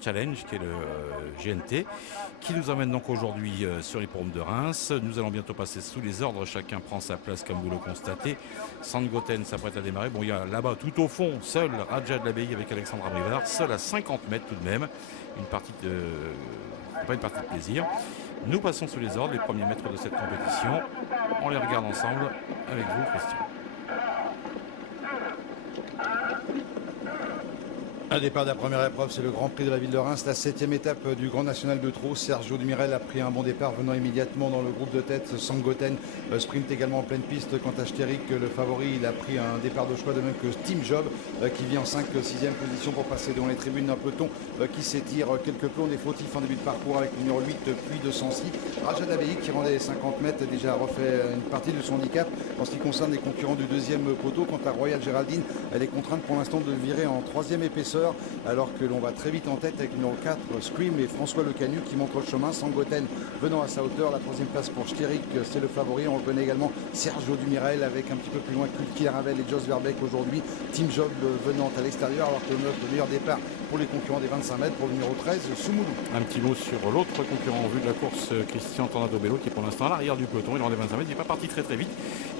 Challenge, qui est le GNT, qui nous emmène donc aujourd'hui sur l'hippodrome de Reims. Nous allons bientôt passer sous les ordres, chacun prend sa place comme vous le constatez. Sandgoten s'apprête à démarrer. Bon, il y a là-bas tout au fond, seul Raja de l'Abbaye avec Alexandra Brivard, seul à 50 mètres tout de même. Pas une partie de plaisir. Nous passons sous les ordres, les premiers mètres de cette compétition. On les regarde ensemble avec vous, Christian. Un départ de la première épreuve, c'est le Grand Prix de la ville de Reims, la 7e étape du Grand National de Trot. Sergio Dumirel a pris un bon départ, venant immédiatement dans le groupe de tête. Sandgoten sprint également en pleine piste. Quant à Stéric, le favori, il a pris un départ de choix, de même que Team Job, qui vient en 5-6e position pour passer devant les tribunes d'un peloton qui s'étire quelque peu. On est fautif en début de parcours avec le numéro 8, puis de Sancy. Raja Dabeyi, qui rendait les 50 mètres, a déjà refait une partie de son handicap en ce qui concerne les concurrents du deuxième poteau. Quant à Royal Géraldine, elle est contrainte pour l'instant de virer en 3e épaisseur, alors que l'on va très vite en tête avec le numéro 4 Scream et François Lecanu qui montre le chemin. Sandgoten venant à sa hauteur, la 3e place pour Stéric, c'est le favori. On reconnaît également Sergio Dumirel avec un petit peu plus loin Kulki Ravel et Jos Verbeek aujourd'hui. Team Job venant à l'extérieur, alors que le meilleur départ pour les concurrents des 25 mètres pour le numéro 13 Soumoulou. Un petit mot sur l'autre concurrent en vue de la course, Christian Tornado Bello, qui est pour l'instant à l'arrière du peloton. Il rend les 25 mètres, il n'est pas parti très vite.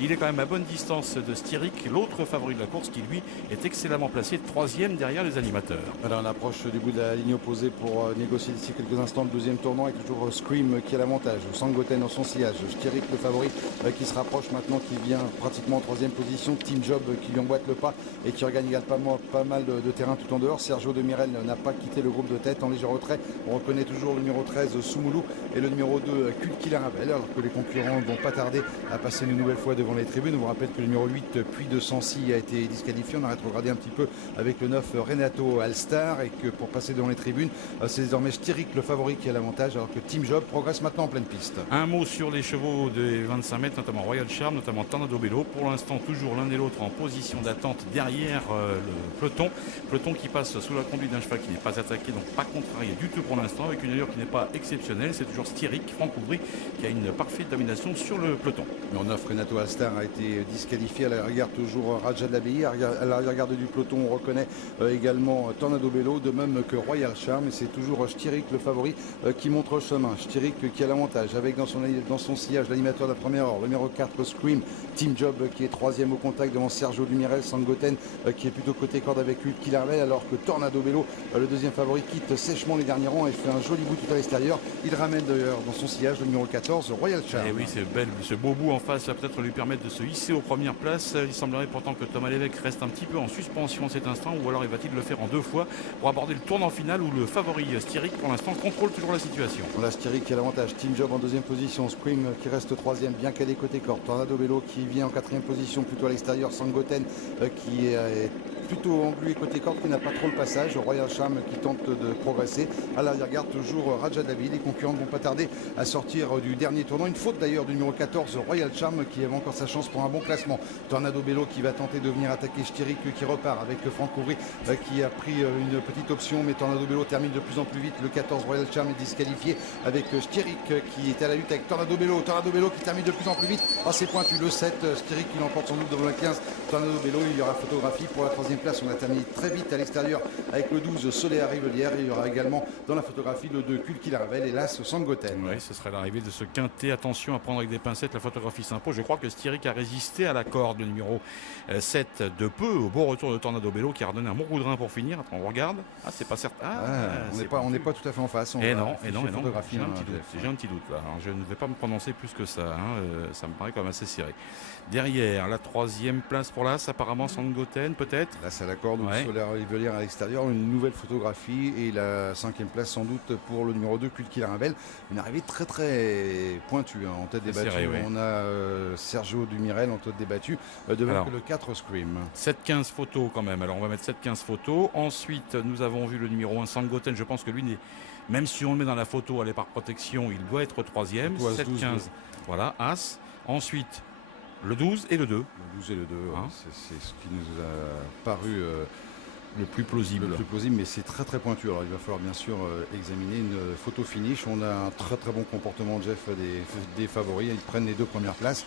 Il est quand même à bonne distance de Stéric, l'autre favori de la course, qui lui est excellemment placé, 3e derrière les animateurs. Voilà, on approche du bout de la ligne opposée pour négocier d'ici quelques instants le deuxième tournant, avec toujours Scream qui a l'avantage. Sandgoten dans son sillage. Stéric, le favori, qui se rapproche maintenant, qui vient pratiquement en 3e position. Team Job qui lui emboîte le pas et qui regagne également pas mal de terrain tout en dehors. Sergio Dumirel n'a pas quitté le groupe de tête en léger retrait. On reconnaît toujours le numéro 13 Soumoulou et le numéro 2 Kulki Ravel, alors que les concurrents ne vont pas tarder à passer une nouvelle fois devant les tribunes. On vous rappelle que le numéro 8 puis de Sancy a été disqualifié. On a rétrogradé un petit peu avec le 9 Renato Alstar, et que pour passer devant les tribunes, c'est désormais Stéric le favori qui a l'avantage, alors que Team Job progresse maintenant en pleine piste. Un mot sur les chevaux des 25 mètres, notamment Royal Charm, notamment Tornado Bello. Pour l'instant, toujours l'un et l'autre en position d'attente derrière le peloton. Peloton qui passe sous la conduite d'un cheval qui n'est pas attaqué, donc pas contrarié du tout pour l'instant, avec une allure qui n'est pas exceptionnelle. C'est toujours Stéric, Franck Ouvry, qui a une parfaite domination sur le peloton. Le 9 Renato Alstar a été disqualifié. À l'arrière, toujours Raja de l'Abbaye. À l'arrière-garde du peloton, on reconnaît également Tornado Bello, de même que Royal Charm. Et c'est toujours Stéric le favori qui montre le chemin. Stéric qui a l'avantage avec dans son sillage l'animateur de la première heure, le numéro 4 Scream. Team Job qui est 3e au contact devant Sergio Dumirel. Sandgoten qui est plutôt côté corde avec Kulki Ravel, alors que Tornado Bello, le deuxième favori, quitte sèchement les derniers rangs et fait un joli bout tout à l'extérieur. Il ramène d'ailleurs dans son sillage le numéro 14 Royal Charm. Et oui, ce beau bout en face va peut-être lui permettre de se hisser aux premières places. Il semblerait pourtant que Thomas Lévesque reste un petit peu en suspension en cet instant, ou alors il va-t-il le faire en 2 fois pour aborder le tournant final où le favori Stéric pour l'instant contrôle toujours la situation. On a Stéric qui a l'avantage, Team Job en 2e position, Scream qui reste 3e bien calé côté corde, Tornado Bello qui vient en 4e position plutôt à l'extérieur, Sandgoten qui est plutôt englué côté corde, qui n'a pas trop le passage, Royal Charm qui tente de progresser. À l'arrière-garde toujours Raja Dabeyi. Les concurrents ne vont pas tarder à sortir du dernier tournant. Une faute d'ailleurs du numéro 14 Royal Charm qui avait encore sa chance pour un bon classement. Tornado Bello qui va tenter de venir attaquer Stéric qui repart avec Franck Ouvry qui a pris une petite option, mais Tornado Bello termine de plus en plus vite. Le 14 Royal Charm est disqualifié avec Stéric qui est à la lutte avec Tornado Bello. Tornado Bello qui termine de plus en plus vite. C'est pointu, le 7 Stéric qui l'emporte sans doute devant le 15 Tornado Bello. Il y aura photographie pour la 3e place. On a terminé très vite à l'extérieur avec le 12 Soleil Rivelière. Il y aura également dans la photographie le 2 Kulki Ravel et l'As Sandgoten. Oui, ce serait l'arrivée de ce quintet. Attention à prendre avec des pincettes, la photographie s'impose. Je crois que Stéric a résisté à la corde, le numéro 7 de peu, au beau retour de Tornado Bello qui a redonné un bon coup de rein pour finir. Attends, on regarde. C'est pas certain. On n'est pas tout à fait en face. Et non. J'ai un petit doute là. Alors, je ne vais pas me prononcer plus que ça. Ça me paraît quand même assez serré. Derrière, la 3e place pour l'As, apparemment Sandgoten peut-être. Là, c'est à la corde ou Soleil Rivelière à l'extérieur. Une nouvelle photographie et la 5e place sans doute pour le numéro 2 Kulki Ravel. Une arrivée très très pointue en tête des battues. On a Sergio Dumirel en tête des battues, de même que le 4 Scream. 7-15 photos quand même. Alors on va mettre 7-15 photos. Ensuite, nous avons vu le numéro 1 Sandgoten. Je pense que lui, même si on le met dans la photo, aller par protection, il doit être 3e. 7-15, voilà, As. Ensuite, le 12 et le 2. Le 12 et le 2, c'est ce qui nous a paru le plus plausible. Mais c'est très très pointu. Alors il va falloir bien sûr examiner une photo finish. On a un très très bon comportement, Jeff, des favoris. Ils prennent les 2 premières places.